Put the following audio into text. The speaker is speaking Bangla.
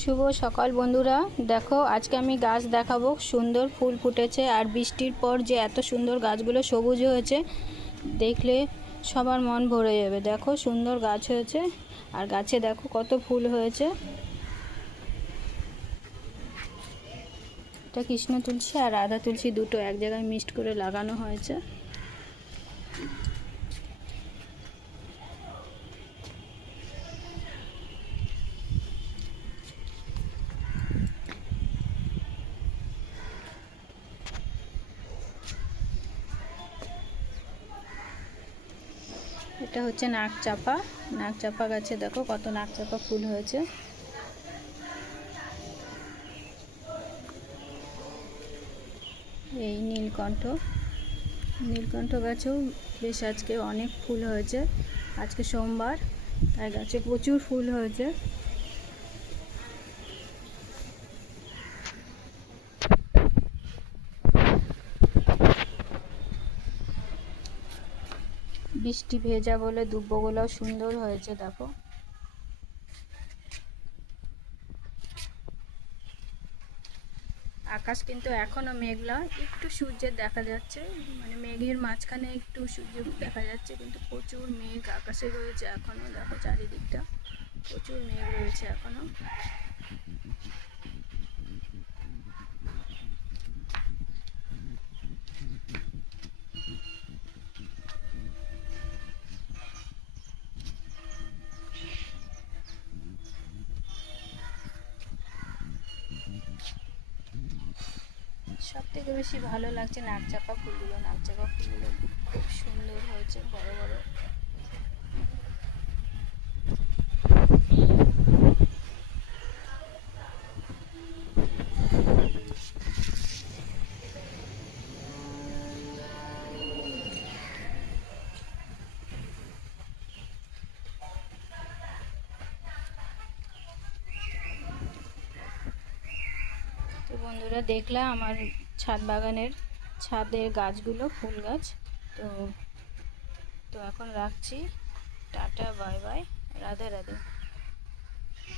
শুভ সকাল বন্ধুরা। দেখো, আজকে আমি গাছ দেখাবো। সুন্দর ফুল ফুটেছে আর বৃষ্টির পর যে এত সুন্দর গাছগুলো সবুজ হয়েছে, দেখলে সবার মন ভরে যাবে। দেখো, সুন্দর গাছ হয়েছে আর গাছে দেখো কত ফুল হয়েছে। এটা কৃষ্ণ তুলসী আর রাধা তুলসী দুটো এক জায়গায় মিক্সড করে লাগানো হয়েছে। এটা হচ্ছে নাক চাপা নাক চাপা গাছে দেখো কত নাক চাপা ফুল হয়েছে। এই নীলকণ্ঠ। নীলকণ্ঠ গাছেও বেশ আজকে অনেক ফুল হয়েছে। আজকে সোমবার, তাই গাছে প্রচুর ফুল হয়েছে। বৃষ্টি ভেজা বলে দুব্বগুলোও সুন্দর হয়েছে, দেখো। আকাশ কিন্তু এখনও মেঘলা, একটু সূর্যের দেখা যাচ্ছে মানে মেঘের মাঝখানে একটু সূর্য দেখা যাচ্ছে, কিন্তু প্রচুর মেঘ আকাশে রয়েছে এখনও, দেখো চারিদিকটা। প্রচুর মেঘ রয়েছে এখনও। থেকে বেশি ভালো লাগছে নাকচাপা ফুলগুলো। নাকচাপা ফুলগুলো খুব সুন্দর হয়েছে, বড় বড়। বন্ধুরা, দেখলাম আমার ছাদ বাগানের ছাদের গাছগুলো, ফুল গাছ। তো তো এখন রাখছি। Tata, bye bye. Radhe Radhe.